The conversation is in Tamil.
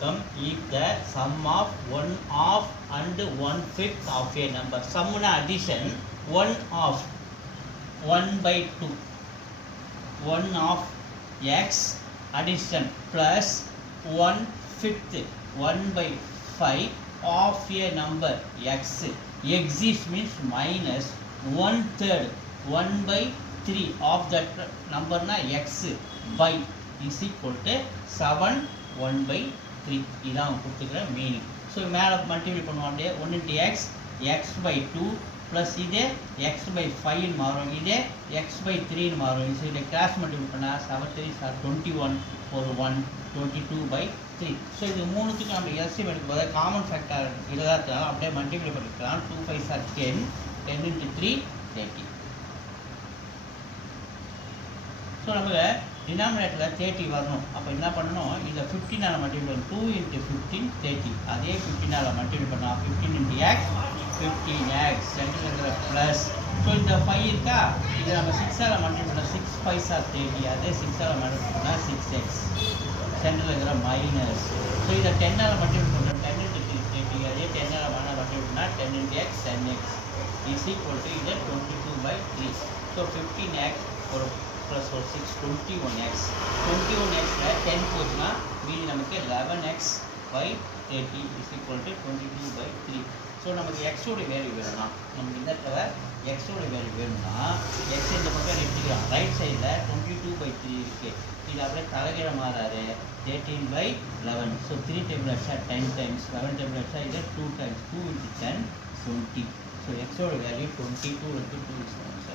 become if the sum of 1 half and 1/5 of a number. Sum na addition 1 half 1/2 1 of x addition plus 1/5 1/5 of a number x. Exists means minus 1/3 1/3 of that number na x by is equal to 7 1/3. இதான் கொடுத்துக்கிற மீனிங். ஸோ மேலே மல்டிபிள் பண்ணுவோம் அப்படியே 1 into x x/2 ப்ளஸ் இதே x/5 மாறும், இதே x/3 மாறும். ஸோ இதை கிராஸ் மல்டிபிள் பண்ணால் 7 3 21 ஒரு 1 22/3. ஸோ இது மூணுத்துக்கு நம்ம எல்சிஎம் எடுக்கும் போது காமன் ஃபேக்டர் இதாக இருந்தாலும் அப்படியே மல்டிபிள் பண்ணிக்கலாம். 2 5 are 10 10 into 3 30. ஸோ நமக்கு டினாமினேட்டரில் 30 வரணும். அப்போ என்ன பண்ணணும், இதை 15 மல்டிபிள் பண்ணணும். 2 into 15 30. அதே 15 மல்டிபிள் பண்ணலாம். 15 into x 15x சென்டரில் இருக்கிற ப்ளஸ். ஸோ இந்த 5 இருக்கா, இதை நம்ம 6 மல்டிபிள் பண்ணால் 6 5 are 30. அதே 6 மல்டிபிள் பண்ணால் 6x சென்டரில் இருக்கிற மைனஸ். ஸோ இதை 10 மல்டிபிள் பண்ணுறோம். 10 into 30. அதே 10 மல்டிபிள் பண்ணால் 10 into x 10x is equal to இதை 22/3. ஸோ 15x ஒரு ப்ளஸ் ஒரு 6 21x 21xல 10 போச்சுன்னா மீதி நமக்கு 11x/30 is equal to 22/3. So நமக்கு எக்ஸோட வேல்யூ வேணும்னா, நமக்கு இந்த இடத்துல எக்ஸோட வேல்யூ வேணும்னா எக்ஸ் இந்த பக்கம் எடுத்துக்கலாம். ரைட் சைடில் 22/3 இருக்குது. இது அப்படியே தலைகீழ மாறாரு 13/11. ஸோ 3 டைமில் அடிச்சா 10 times 11 டைமில் அடிச்சா இதை 2 times 2 into 10 20. ஸோ எக்ஸோட வேல்யூ 22 into 2 is 7.